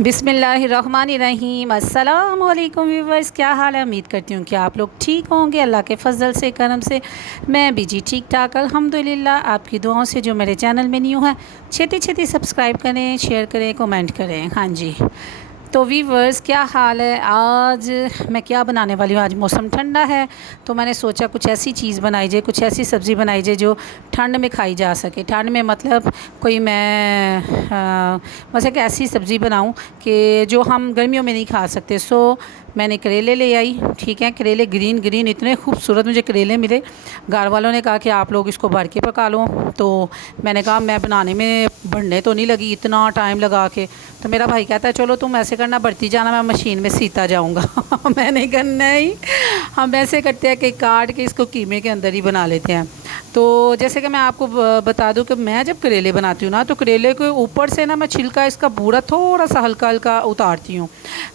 बिस्मिल्लाहिर्रहमानिर्रहीम। अस्सलाम वालेकुम व्यूवर्स, क्या हाल है? उम्मीद करती हूँ कि आप लोग ठीक होंगे। अल्लाह के फ़ज़ल से करम से मैं भी जी ठीक ठाक अल्हम्दुलिल्लाह। आपकी दुआओं से जो मेरे चैनल में न्यू है छेती छेती सब्सक्राइब करें, शेयर करें, कमेंट करें। हाँ जी, तो वीवर्स क्या हाल है? आज मैं क्या बनाने वाली हूँ। आज मौसम ठंडा है तो मैंने सोचा कुछ ऐसी चीज़ बनाई जाए, कुछ ऐसी सब्ज़ी बनाई जाए जो ठंड में खाई जा सके। ठंड में मतलब कोई मैं बस एक ऐसी सब्ज़ी बनाऊँ कि जो हम गर्मियों में नहीं खा सकते। सो मैंने करेले ले आई। ठीक है, करेले ग्रीन ग्रीन इतने खूबसूरत मुझे करेले मिले। घर वालों ने कहा कि आप लोग इसको भर के पका लो, तो मैंने कहा मैं बनाने में बढ़ने तो नहीं लगी इतना टाइम लगा के। तो मेरा भाई कहता है चलो तुम ऐसे करना, बढ़ती जाना, मैं मशीन में सीता जाऊंगा। मैंने कहा नहीं, हम ऐसे करते हैं कि काट के इसको कीमे के अंदर ही बना लेते हैं। तो जैसे कि मैं आपको बता दूं कि मैं जब करेले बनाती हूँ ना, तो करेले के ऊपर से ना मैं छिलका इसका पूरा थोड़ा सा हल्का हल्का उतारती हूँ।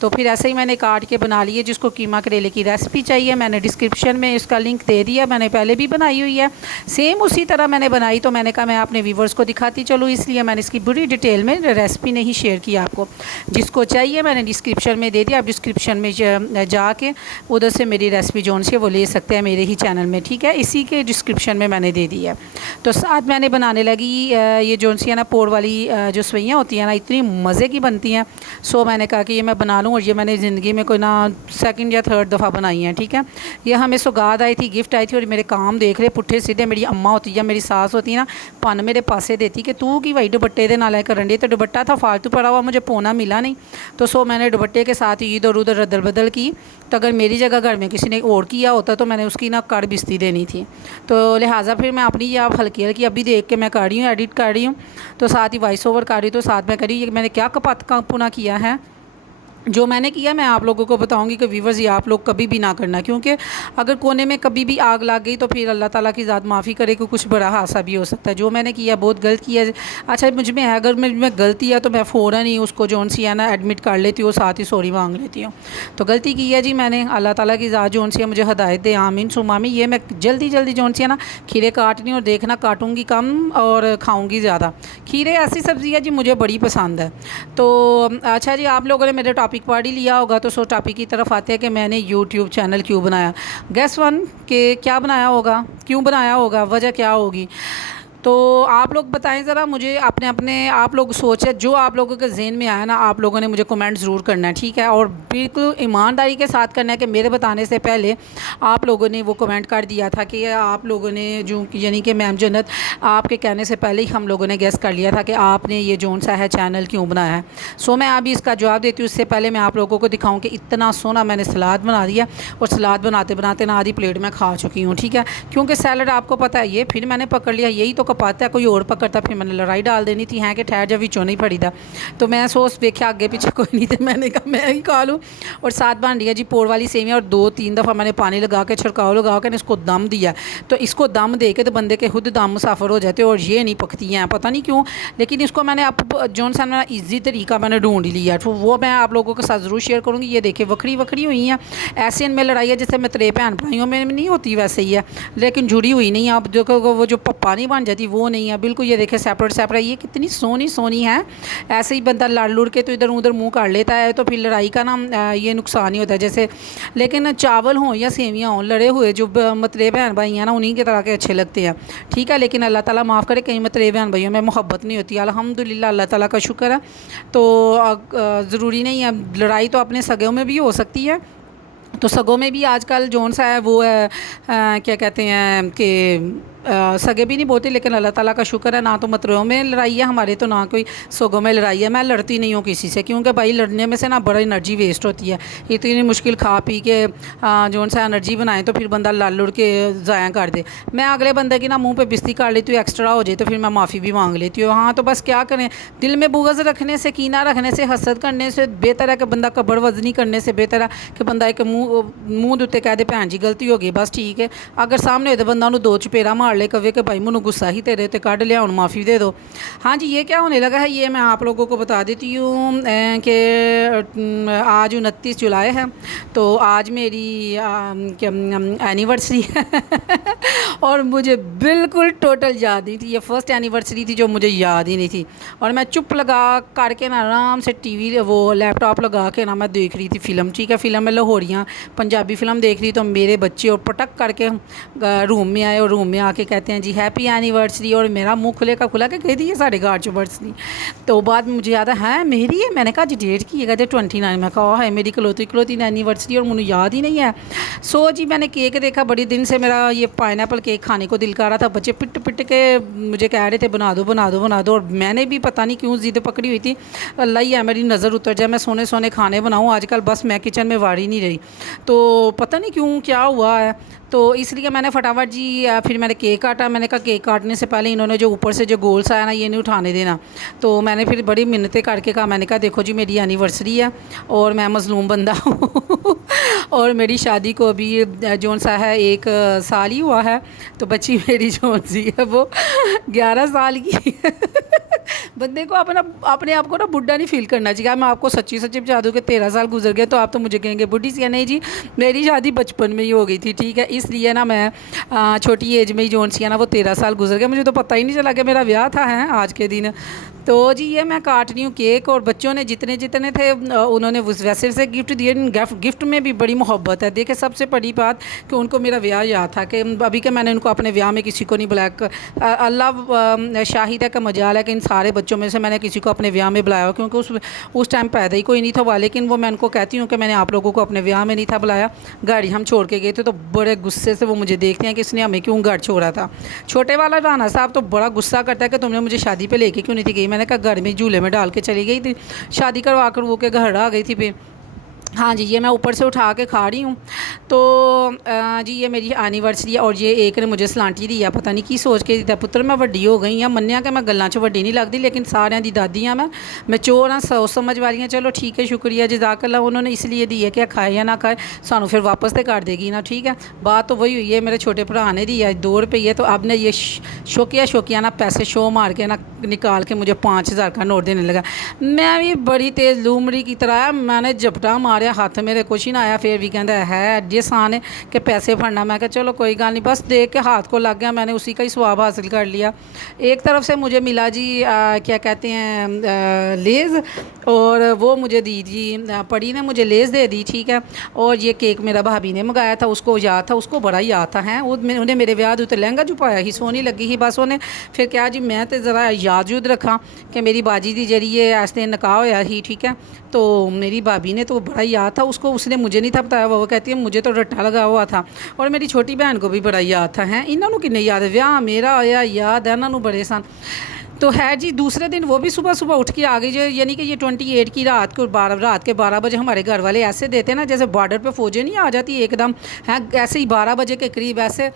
तो फिर ऐसे ही मैंने काट के बना लिए। जिसको कीमा करेले की रेसिपी चाहिए मैंने डिस्क्रिप्शन में इसका लिंक दे दिया, मैंने पहले भी बनाई हुई है। सेम उसी तरह मैंने बनाई, तो मैंने कहा मैं अपने व्यूवर्स को दिखाती चलूँ, इसलिए मैंने इसकी पूरी डिटेल में रेसिपी नहीं शेयर की आपको। जिसको चाहिए मैंने डिस्क्रिप्शन में दे दिया। आप डिस्क्रिप्शन में जाके उधर से मेरी रेसिपी जोन से वो ले सकते हैं मेरे ही चैनल में। ठीक है, इसी के डिस्क्रिप्शन में मैंने दे दी है। तो साथ मैंने बनाने लगी ये जोन सी है ना, पोर वाली जो सवैयाँ होती हैं ना, इतनी मज़े की बनती हैं। सो मैंने कहा कि ये मैं बना लूँ, और ये मैंने ज़िंदगी में कोई ना सेकंड या थर्ड दफ़ा बनाई हैं। ठीक है, ये हमें सौगात आई थी, गिफ्ट आई थी, और मेरे काम देख रहे पुट्ठे सीधे। मेरी अम्मा होती है, मेरी सास होती है ना, पन मेरे पासे देती कि तू की भाई दुपट्टे दे नाल करन डी। तो दुपट्टा था फालतू पड़ा हुआ, मुझे पोना मिला नहीं, तो सो मैंने दुपट्टे के साथ ही इधर उधर अदल बदल की। तो अगर मेरी जगह घर में किसी ने और किया होता तो मैंने उसकी ना कड़ बिस्ती देनी थी। तो लिहाजा फिर मैं अपनी आप हल्की हल्की अभी देख के मैं कर रही हूँ, एडिट कर रही हूँ, तो साथ ही वॉइस ओवर कर रही हूँ, तो साथ में करी। मैंने क्या कपात का पुना किया है, जो मैंने किया मैं आप लोगों को बताऊंगी कि व्यूवर्स ये आप लोग कभी भी ना करना, क्योंकि अगर कोने में कभी भी आग लग गई तो फिर अल्लाह ताला की ज़ात माफ़ी करे कि कुछ बड़ा हादसा भी हो सकता है। जो मैंने किया बहुत गलत किया। अच्छा मुझ में है, अगर मैं गलती है तो मैं फ़ौरन ही उसको जोन सी है ना एडमिट कर लेती हूँ, साथ ही सॉरी मांग लेती हूँ। तो गलती की है जी मैंने, अल्लाह ताला की ज़ात जोन सी है मुझे हदायत दे, आमीन सुमामी। ये मैं जल्दी जल्दी जोन सी है ना खीरे काटनी, और देखना काटूँगी कम और खाऊँगी ज़्यादा। खीरे ऐसी सब्ज़ी है जी मुझे बड़ी पसंद है। तो अच्छा जी, आप लोगों ने मेरे टॉपिक पढ़ ही लिया होगा, तो सो टॉपिक की तरफ आते हैं कि मैंने यूट्यूब चैनल क्यों बनाया। गैस वन के क्या बनाया होगा, क्यों बनाया होगा, वजह क्या होगी, तो आप लोग बताएं ज़रा मुझे। अपने अपने आप लोग सोचें, जो आप लोगों के जहन में आया ना आप लोगों ने मुझे कमेंट ज़रूर करना है। ठीक है, और बिल्कुल ईमानदारी के साथ करना है कि मेरे बताने से पहले आप लोगों ने वो कमेंट कर दिया था कि आप लोगों ने जो यानी कि मैम जन्नत, आपके कहने से पहले ही हम लोगों ने गेस कर लिया था कि आपने ये जोन सा है चैनल क्यों बनाया है। सो मैं अभी इसका जवाब देती हूँ। उससे पहले मैं आप लोगों को दिखाऊँ कि इतना सोना मैंने सलाद बना दिया, और सलाद बनाते बनाते ना आधी प्लेट में खा चुकी हूँ। ठीक है, क्योंकि सैलड आपको पता है ये फिर मैंने पकड़ लिया, यही तो कपाता है, कोई और पकड़ता फिर मैंने लड़ाई डाल देनी थी, है कि ठहर जब विचों नहीं पड़ी था। तो मैं सोच देखा आगे पीछे कोई नहीं थे, मैंने कहा मैं ही खा लूँ। और साथ बन दिया जी पोर वाली सेवियाँ, और 2-3 दफ़ा मैंने पानी लगा के छिड़काव लगा के इसको दम दिया। तो इसको दम दे के तो बंदे के खुद दम मुसाफर हो जाते, और ये नहीं पकती हैं पता नहीं क्यों। लेकिन इसको मैंने अब जोन सा मेरा ईजी तरीका मैंने ढूंढ लिया, तो वो मैं आप लोगों के साथ ज़रूर शेयर करूँगी। ये देखे वक्री वक्री हुई हैं, ऐसे इनमें लड़ाई है जैसे मतरे भैन भाइयों में नहीं होती वैसे ही है, लेकिन जुड़ी हुई नहीं है। अब जो वो जो पप्पा नहीं बन जाती वो नहीं है बिल्कुल। ये देखे सेपरेट सेपरेट, ये कितनी सोनी सोनी है। ऐसे ही बंदा लड़ लुड़ के तो इधर उधर मुंह काट लेता है, तो फिर लड़ाई का ना ये नुकसान ही होता है जैसे। लेकिन चावल हों या सेवियाँ हों, लड़े हुए जो मतरे बहन भाई हैं ना उन्हीं के तरह के अच्छे लगते हैं। ठीक है, लेकिन अल्लाह ताला माफ़ करे, कई मतरे बहन भाइयों में मोहब्बत नहीं होती। अल्हम्दुलिल्लाह अल्लाह ताला का शुक्र है। तो ज़रूरी नहीं है, लड़ाई तो अपने सगों में भी हो सकती है। तो सगों में भी आजकल जोन सा है वो है क्या कहते हैं कि सगे भी नहीं बोलते, लेकिन अल्लाह ताला का शुक्र है ना तो मतरों में लड़ाई है हमारे, तो ना कोई सगों में लड़ाई है। मैं लड़ती नहीं हूँ किसी से, क्योंकि भाई लड़ने में से ना बड़ा एनर्जी वेस्ट होती है। इतनी मुश्किल खा पी के जोन सा एनर्जी बनाए तो फिर बंदा लड़ लुड़ के ज़ाया कर दे। मैं अगले बंदे की ना मुँह पे बिस्ती कर लेती हूँ, एक्स्ट्रा हो जाए तो फिर मैं माफ़ी भी मांग लेती हूँ। हाँ तो बस क्या करें, दिल में बुग़्ज़ रखने से, कीना रखने से, हसद करने से बेहतर है कि बंदा कब्र वज़नी करने से बेहतर है कि बंदा एक मुँह उत्ते कह दे भैन जी गलती हो गई बस ठीक है। अगर सामने हो तो बंदा उन्होंने 2 चपेड़ा मार मार ले कवे कि भाई मैनू गुस्सा ही तेरे ते कढ़ लिया, हुण माफ़ी दे दो। हाँ जी, ये क्या होने लगा है, ये मैं आप लोगों को बता देती हूँ कि आज 29 जुलाई है, तो आज मेरी एनिवर्सरी है और मुझे बिल्कुल टोटल याद नहीं थी। ये फर्स्ट एनिवर्सरी थी जो मुझे याद ही नहीं थी, और मैं चुप लगा करके ना आराम से टीवी वो लैपटॉप लगा के ना मैं देख रही थी फ़िल्म। ठीक है, फ़िल्म में लाहौरियाँ पंजाबी फ़िल्म देख रही, तो मेरे बच्चे और पटक करके रूम में आए, और रूम में आके कहते हैं जी हैप्पी एनिवर्सरी, और मेरा मुँह खुले का खुला के कह दी ये साढ़े 8 बरसरी। तो बाद में मुझे याद है मेरी है, मैंने कहा जी डेट की है, कहते 29। मैं कहा है मेरी इकलौती एनिवर्सरी और मुझे याद ही नहीं है। सो जी मैंने केक देखा, बड़ी दिन से मेरा ये पाइनएप्पल केक खाने को दिल कर रहा था। बच्चे पिट पिट के मुझे कह रहे थे बना दो बना दो बना दो, और मैंने भी पता नहीं क्यों ज़िद पकड़ी हुई थी, अल्लाह ही है मेरी नज़र उतर जाए मैं सोने सोने खाने बनाऊँ आजकल, बस मैं किचन में वाड़ी नहीं रही, तो पता नहीं क्यों क्या हुआ है। तो इसलिए मैंने फटाफट जी फिर मैंने केक काटा। मैंने कहा केक काटने से पहले इन्होंने जो ऊपर से जो गोल्स आया ना ये नहीं उठाने देना, तो मैंने फिर बड़ी मिन्नतें करके कहा, मैंने कहा देखो जी मेरी एनिवर्सरी है और मैं मज़लूम बंदा हूँ और मेरी शादी को अभी जौन सा है 1 साल ही हुआ है, तो बच्ची मेरी जौन सी है वो 11 साल की बंदे को अपने आप को ना बुढ़ा नहीं फील करना चाहिए। मैं आपको सच्ची सच्ची बता दूँ कि 13 साल गुजर गए तो आप तो मुझे कहेंगे बुढ़ी सी है। नहीं जी, मेरी शादी बचपन में ही हो गई थी, ठीक है, इसलिए ना मैं छोटी एज में ही जौन सी है ना वो 13 साल गुजर गए, मुझे तो पता ही नहीं चला कि मेरा ब्याह था है आज के दिन। तो जी ये मैं काट रही हूँ केक, और बच्चों ने जितने जितने थे उन्होंने वैसे वैसे गिफ्ट दिए। गिफ्ट में भी बड़ी मोहब्बत है। देखिए सबसे बड़ी बात कि उनको मेरा ब्याह याद था, कि अभी के मैंने उनको अपने ब्याह में किसी को नहीं बुलाया। अल्लाह शाहिद है कि मजाल है कि इन सारे बच्चों में से मैंने किसी को अपने ब्याह में बुलाया, क्योंकि उस टाइम पैदा ही कोई नहीं था हुआ। लेकिन वो मैं उनको कहती हूँ कि मैंने आप लोगों को अपने ब्याह में नहीं था बुलाया, गाड़ी हम छोड़ के गए थे, तो बड़े गुस्से से वो मुझे देखते हैं कि इसने हमें क्यों घर छोड़ा था। छोटे वाला राना साहब तो बड़ा गुस्सा करता है कि तुमने मुझे शादी पे लेके क्यों नहीं थी गई। मैंने कहा घर में झूले में डाल के चली गई थी, शादी करवा कर वो के घर आ गई थी फिर। हाँ जी, ये मैं ऊपर से उठा के खा रही हूँ। तो जी ये मेरी एनिवर्सरी है, और ये एक ने मुझे सलांटी दी है, पता नहीं की सोच के दी पुत्र मैं वड्डी हो गई हाँ, मन्निया कि मैं गल्लां च वड्डी नहीं लगती, लेकिन सारियां दी दादी हाँ मैं चोर हाँ, सोच समझ वाली हाँ। चलो ठीक है, शुक्रिया जज़ाकल्लाह, उन्होंने इसलिए दी है कि खाए या ना खाए सानू फिर वापस तो कर देगी ना, ठीक है। बात तो वही हुई है, मेरे छोटे भरा ने दी है 2 रुपये, तो अब ने ये शोकिया ना पैसे शो मार के ना निकाल के मुझे 5000 का नोट देने लगा। मैं भी बड़ी तेज़ लूमड़ी की तरह मैंने झपटा मारिया, हाथ मेरे कुछ ही ना आया, फिर भी कहता है एड्डी आसान है कि पैसे फड़ना। मैं कहा चलो कोई गल नहीं, बस देख के हाथ को लग गया, मैंने उसी का ही स्वाब हासिल कर लिया। एक तरफ से मुझे मिला जी क्या कहते हैं लेज़, और वो मुझे दी जी पड़ी ने मुझे लेज़ दे दी, ठीक है। और ये केक मेरा भाभी ने मंगाया था, उसको याद था, उसको बड़ा याद था है, उन्हें मेरे ब्याह उत्ते लहंगा छुपाया ही सोहनी लगी ही, बस उन्हें फिर क्या जी मैं तो ज़रा याद यूद रखा कि मेरी बाजी दी जरिए ऐसे निकाह होया ही, ठीक है। तो मेरी भाभी ने तो बड़ा याद था उसको, उसने मुझे नहीं था बताया, वो कहती है मुझे तो रट्टा लगा हुआ था। और मेरी छोटी बहन को भी बड़ा याद था है, इन्होंने किन्ने याद है, ब्याह मेरा होया याद है इन्होंने बड़े सन। तो है जी दूसरे दिन वो भी सुबह सुबह उठ के आ गई, जो यानी कि ये 28 की रात के 12 बजे हमारे घर वाले ऐसे देते हैं ना जैसे बॉर्डर पे फ़ौजें नहीं आ जाती एकदम, है ऐसे ही 12 बजे के करीब ऐसे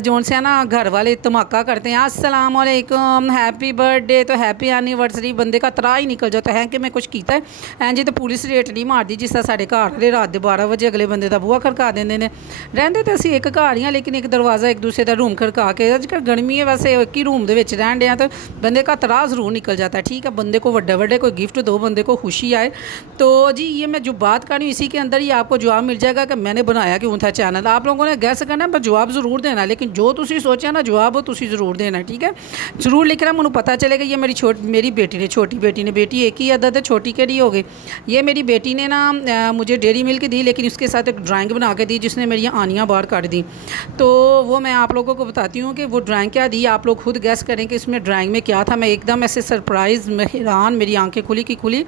जोन से है ना घर वाले धमाका करते हैं, अस्सलाम वालेकुम हैप्पी बर्थडे, तो हैप्पी एनिवर्सरी, बंदे का तरा ही निकल जाता है कि मैं कुछ किया है हैं जी। तो पुलिस रेट नहीं मारती जिस तरह साढ़े घर वाले रात के 12 बजे अगले बंदे का बूहा खड़का देंगे ने। रहते तो असीं एक घर ही, लेकिन एक दरवाज़ा एक दूसरे का रूम खड़का के, अजकल गर्मी है वैसे एक ही रूम के रहन डे तो बंदे का तरा ज़रूर निकल जाता है, ठीक है। बंदे को बड़े कोई गिफ्ट दो, बंदे को खुशी आए। तो जी ये मैं जो बात कर रही हूँ इसी के अंदर ही आपको जवाब मिल जाएगा कि मैंने बनाया क्यों था चैनल। आप लोगों ने गैस करना पर जवाब ज़रूर देना, लेकिन जो तुम सोचा ना जवाब वो तुम ज़रूर देना, ठीक है। ज़रूर लिखना, मुझे पता चलेगा। ये मेरी बेटी ने, छोटी बेटी ने, बेटी एक ही आदत है, छोटी केड़ी हो गई। ये मेरी बेटी ने ना मुझे डेयरी मिल्क दी, लेकिन उसके साथ एक ड्राइंग बना के दी जिसने मेरी आनियाँ बाहर काट दी। तो वो मैं आप लोगों को बताती हूँ कि वो ड्राइंग क्या दी, आप लोग खुद गैस करें कि इसमें ड्राइंग में क्या था। मैं एकदम ऐसे सरप्राइज़ हैरान, मेरी आंखें खुली की खुली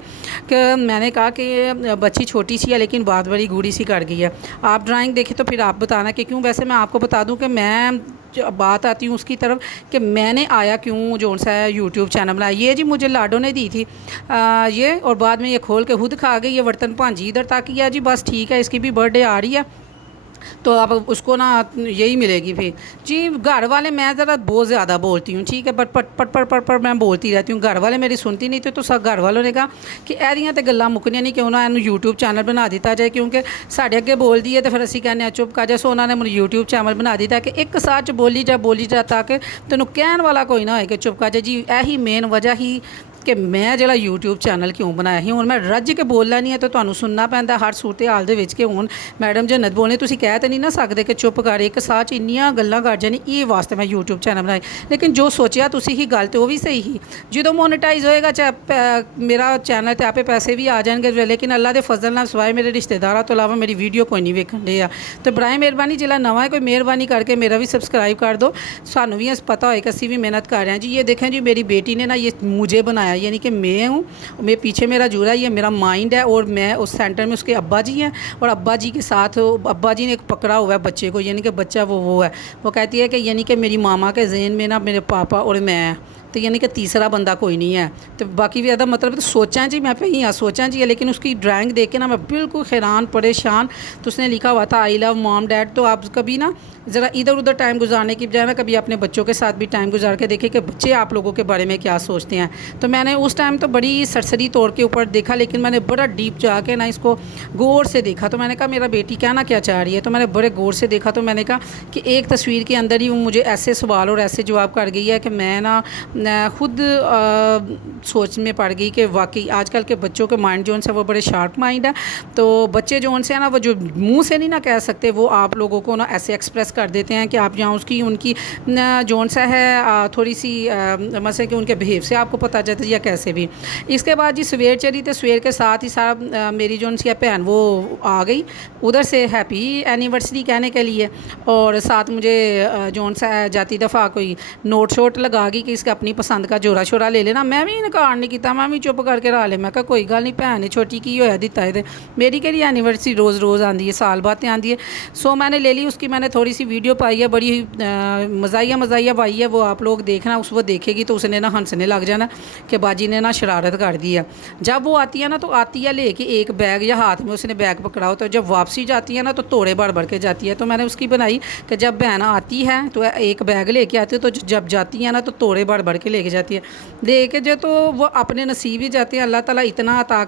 कि मैंने कहा कि बच्ची छोटी सी है लेकिन बात बड़ी गूढ़ी सी कर गई है। आप ड्राइंग देखें तो फिर आप बताना कि क्यों। वैसे मैं आपको बता दूं कि मैं बात आती हूँ उसकी तरफ कि मैंने आया क्यों जो सा यूट्यूब चैनल बनाया। ये जी मुझे लाडो ने दी थी ये, और बाद में ये खोल के खुद खा गई। ये बर्तन भांजी इधर तक किया जी, बस ठीक है, इसकी भी बर्थडे आ रही है तो अब उसको ना यही मिलेगी फिर। जी घर वाले, मैं ज़रा बहुत ज़्यादा बोलती हूँ, ठीक है, बट पट पट पट पट पट मैं बोलती रहती हूँ। घर वाले मेरी सुनती नहीं थे, तो सब घर वालों ने कहा कि ऐदियां तो गल्लां मुकनियां नहीं, क्यों ना इन्हू यूट्यूब चैनल बना दिता जाए, क्योंकि साढ़े अगे बोल दी है तो फिर असी कहने चुप कर जा। सो उन्होंने मुझे यूट्यूब चैनल बना दिता कि एक सच बोली जा ताकि तेनों कहन वाला कोई ना हो कि चुप कर जा। जी यही मेन वजह ही कि मैं जो यूट्यूब चैनल क्यों बनाया ही। हुण मैं रज के बोलना नहीं है तो तुहानूं सुनना पैंदा हर सूरत हाल दे विच कि हुण मैडम जन्नत बोलने तुसीं कह तो नहीं ना सकदे कि चुप कर, एक साथ इन्नियां गल्लां कर जानी, ये वास्ते मैं यूट्यूब चैनल बनाई। लेकिन जो सोचिया तुसीं ही गल तो वो भी सही ही। जो मोनेटाइज होएगा चाहे मेरा चैनल तो आपे पैसे भी आ जाएंगे, लेकिन अल्लाह के फजल नाल सिवाए मेरे रिश्तेदारों तो अलावा मेरी वीडियो कोई नहीं वेखण डे आ। तो बराए मेहरबानी जिला नवा है कोई मेहरबानी करके मेरा भी सबसक्राइब कर दो, सानू भी पता होए कि असीं भी मेहनत कर रहे हैं। जी ये देखें जी, मेरी बेटी ने ना ये मुझे बनाया, यानी कि मैं हूँ, मेरे पीछे मेरा जूरा, ये मेरा माइंड है, और मैं उस सेंटर में उसके अब्बा जी हैं, और अब्बा जी के साथ अब्बा जी ने एक पकड़ा हुआ है बच्चे को, यानी कि बच्चा वो है। वो कहती है कि यानी कि मेरी मामा के जहन में ना मेरे पापा और मैं, तो यानी कि तीसरा बंदा कोई नहीं है। तो बाकी भी अदा मतलब तो सोचा जी, मैं पे ही हाँ सोचा जी है। लेकिन उसकी ड्राइंग देख के ना मैं बिल्कुल हैरान परेशान। तो उसने लिखा हुआ था आई लव मॉम डैड। तो आप कभी ना ज़रा इधर उधर टाइम गुजारने की बजाय ना कभी अपने बच्चों के साथ भी टाइम गुजार के देखें कि बच्चे आप लोगों के बारे में क्या सोचते हैं। तो मैंने उस टाइम तो बड़ी सरसरी तौर के ऊपर देखा, लेकिन मैंने बड़ा डीप जाके ना इसको गौर से देखा। तो मैंने कहा मेरा बेटी कहना क्या चाह रही है। तो मैंने बड़े गौर से देखा, तो मैंने कहा कि एक तस्वीर के अंदर ही वो मुझे ऐसे सवाल और ऐसे जवाब कर गई है कि मैं ना खुद सोच में पड़ गई कि वाकई आजकल के बच्चों के माइंड जो है वो बड़े शार्प माइंड है। तो बच्चे जो उनसे है ना, वो जो मुंह से नहीं ना कह सकते, वो आप लोगों को ना ऐसे एक्सप्रेस कर देते हैं कि आप यहाँ उसकी उनकी जोन सा है थोड़ी सी मतलब कि उनके बिहेव से आपको पता चलता है या कैसे भी। इसके बाद जी सवेर चली, तो सवेर के साथ ही सारा मेरी जो उनकी बहन वो आ गई उधर से हैप्पी एनिवर्सरी कहने के लिए, और साथ मुझे जोन सा जाती दफ़ा कोई नोट शोट लगा गई कि इसके अपनी पसंद का जोरा शोरा ले लेना। मैं भी इनकार नहीं किया, मैं भी चुप करके रहा ले। मैं कहा कोई गल नहीं, भैन छोटी की होया दिता है, मेरी केड़ी एनिवर्सरी रोज़ रोज़ आती है, साल बाद आती है। सो मैंने ले ली, उसकी मैंने थोड़ी सी वीडियो पाई है, बड़ी मज़ाइया पाई है, वो आप लोग देखना, उस वो देखेगी तो उसने ना हंसने लग जाना कि बाजी ने ना शरारत कर दी है। जब वो आती है ना, तो आती है लेके एक बैग या हाथ में उसने बैग पकड़ाओ, तो जब वापसी जाती है ना तो तोड़े बढ़ बढ़ के जाती है। तो मैंने उसकी बनाई कि जब बहन आती है तो एक बैग लेके आती है, तो जब जाती है ना तो तोड़े बढ़ बढ़ के लेके जाती है। दे के जो तो वो अपने नसीब ही जाते हैं। अल्लाह ताला इतना अता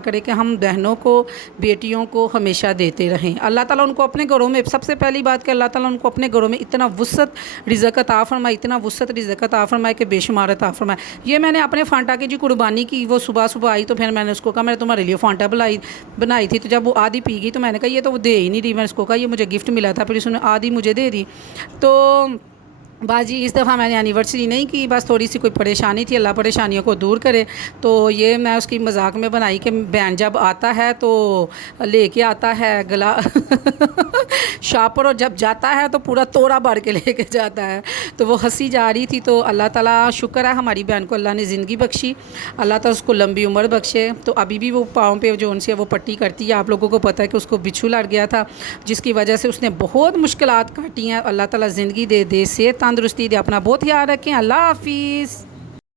करे कि हम बहनों को बेटियों को हमेशा देते रहें। अल्लाह ताला उनको अपने घरों में, सबसे पहली बात कि अल्लाह ताला उनको अपने घरों में इतना वुसअत रिज़्क़ अता फरमाए, इतना वुसअत रिज़्क़ अता फरमाए कि बेशुमार अता फरमाए। ये मैंने अपने फांटा की जी कुर्बानी की, वो सुबह सुबह आई तो फिर मैंने उसको कहा मैंने तुम्हारे लिए फांटा बनाई थी। तो जब वो आधी पी गई तो मैंने कहा ये तो वो दे ही नहीं रही। मैंने उसको कहा ये मुझे गिफ्ट मिला था, फिर उसने आधी मुझे दे दी। तो बाजी इस दफ़ा मैंने एनिवर्सरी नहीं की, बस थोड़ी सी कोई परेशानी थी, अल्लाह परेशानियों को दूर करे। तो ये मैं उसकी मजाक में बनाई कि बहन जब आता है तो लेके आता है गला शापर, और जब जाता है तो पूरा तोड़ा भर के लेके जाता है। तो वो हंसी जा रही थी। तो अल्लाह ताला शुक्र है हमारी बहन को अल्लाह ने ज़िंदगी बख्शी, अल्लाह ताला उसको लंबी उम्र बख्शे। तो अभी भी वो पाँव पे जो उनसे वो पट्टी करती है, आप लोगों को पता है कि उसको बिच्छू लड़ गया था, जिसकी वजह से उसने बहुत मुश्किलात काटी हैं। अल्लाह ताला ज़िंदगी दे, सेहत तंदुरुस्ती दे। अपना बहुत ख्याल रखें। अल्लाह हाफिज़।